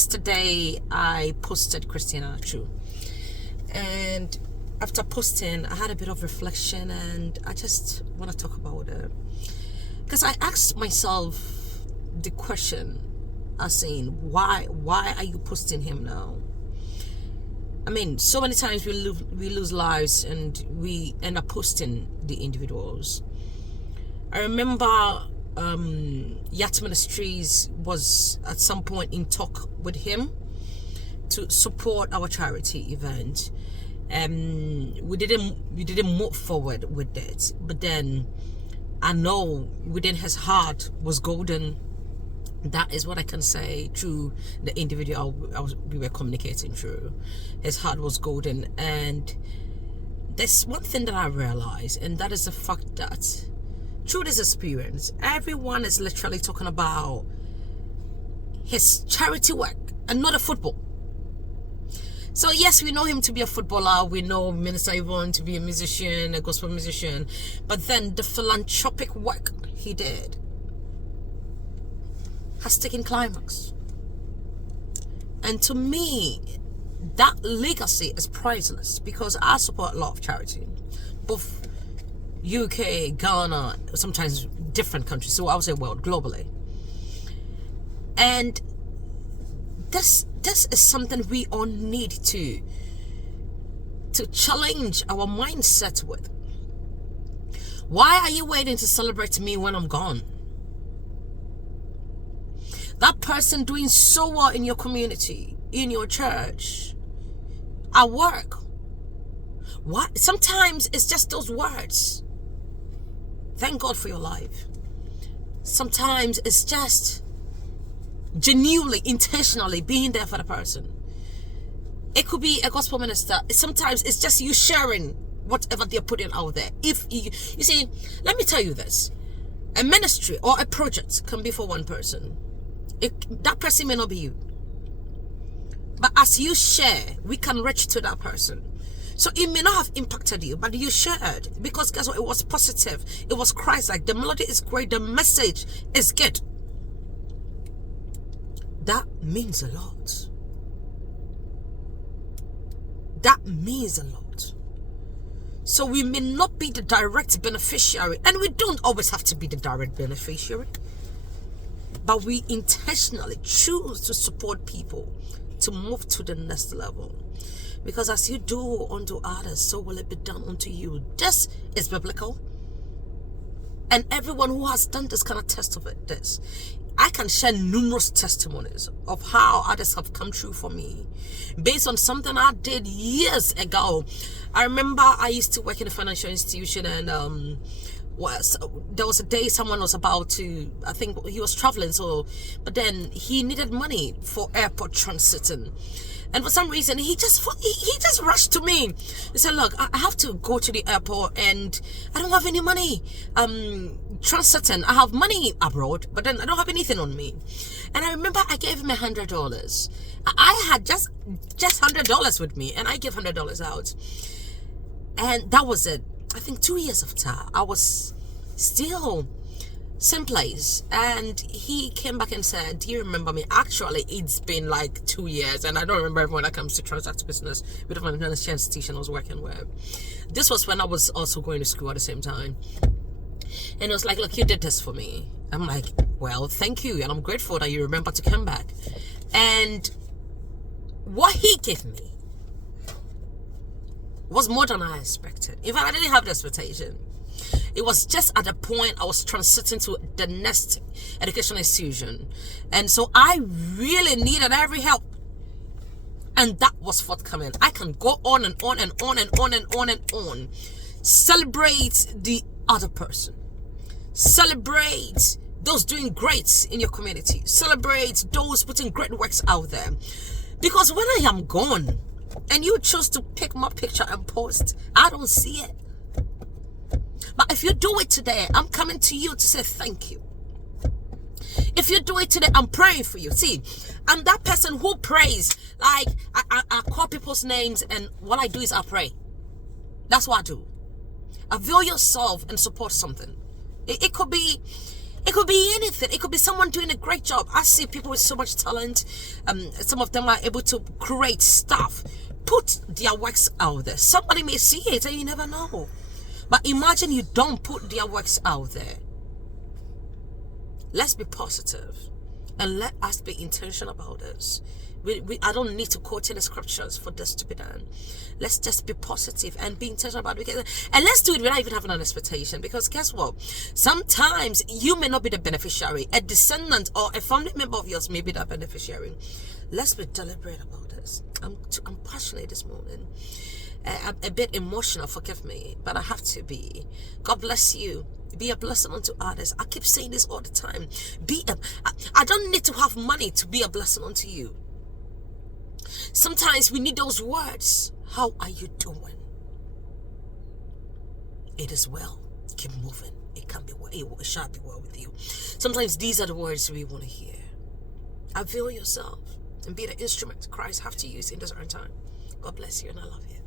yesterday I posted Christina Astu, and after posting I had a bit of reflection, and I just want to talk about it because I asked myself the question, as saying, why are you posting him now? I mean, so many times we lose lives and we end up posting the individuals. I remember Yacht Ministries was at some point in talk with him to support our charity event. We didn't move forward with it, but then I know within his heart was golden. That is what I can say through the individual we were communicating through. His heart was golden, and there's one thing that I realized, and that is the fact that through this experience, everyone is literally talking about his charity work and not a football. So yes, we know him to be a footballer, we know Min.Yvonne to be a musician, a gospel musician, but then the philanthropic work he did has taken climax. And to me, that legacy is priceless, because I support a lot of charity, both UK, Ghana, sometimes different countries, so I would say world, globally. And this is something we all need to challenge our mindset with. Why are you waiting to celebrate me when I'm gone? That person doing so well in your community, in your church, at work. What? Sometimes it's just those words. Thank God for your life. Sometimes it's just genuinely, intentionally being there for the person. It could be a gospel minister. Sometimes it's just you sharing whatever they're putting out there. If you see, let me tell you this: a ministry or a project can be for one person. That person may not be you, but as you share, we can reach to that person. So it may not have impacted you, but you shared, because guess what? It was positive. It was Christ-like. The melody is great. The message is good. That means a lot. That means a lot. So we may not be the direct beneficiary, and we don't always have to be the direct beneficiary, but we intentionally choose to support people to move to the next level. Because as you do unto others, so will it be done unto you. This is biblical. And everyone who has done this can attest of it. This. I can share numerous testimonies of how others have come true for me based on something I did years ago. I remember I used to work in a financial institution, and there was a day someone was about to, I think he was traveling, but then he needed money for airport transiting. And for some reason, he just rushed to me. He said, look, I have to go to the airport and I don't have any money. Transiting, I have money abroad, but then I don't have anything on me. And I remember I gave him $100. I had just $100 with me, and I gave $100 out. And that was it. I think 2 years after, I was still same place, and he came back and said, do you remember me? Actually, it's been like 2 years, and I don't remember everyone that comes to transact business with the financial institution I was working with. This was when I was also going to school at the same time. And it was like, look, you did this for me. I'm like, well, thank you, and I'm grateful that you remember to come back. And what he gave me was more than I expected. In fact, I didn't have the expectation. It was just at the point I was transiting to the next educational institution, and so I really needed every help, and that was forthcoming. I can go on and on and on and on and on and on. Celebrate the other person. Celebrate those doing great in your community. Celebrate those putting great works out there. Because when I am gone and you choose to pick my picture and post, I don't see it. But if you do it today, I'm coming to you to say thank you. If you do it today, I'm praying for you. See, I'm that person who prays. Like, I call people's names, and what I do is I pray. That's what I do. Avail yourself and support something. It could be It could be anything. It could be someone doing a great job. I see people with so much talent. Some of them are able to create stuff. Put their works out there. Somebody may see it and you never know. But imagine you don't put their works out there. Let's be positive and let us be intentional about this. I don't need to quote any scriptures for this to be done. Let's just be positive and be intentional about it. And let's do it without even having an expectation. Because guess what? Sometimes you may not be the beneficiary. A descendant or a family member of yours may be the beneficiary. Let's be deliberate about this. I'm passionate this morning. I'm a bit emotional, forgive me, but I have to be. God bless you. Be a blessing unto others. I keep saying this all the time. I don't need to have money to be a blessing unto you. Sometimes we need those words. How are you doing? It is well. Keep moving. It can be well. It shall be well with you. Sometimes these are the words we want to hear. Avail yourself and be the instrument Christ have to use in this time. God bless you and I love you.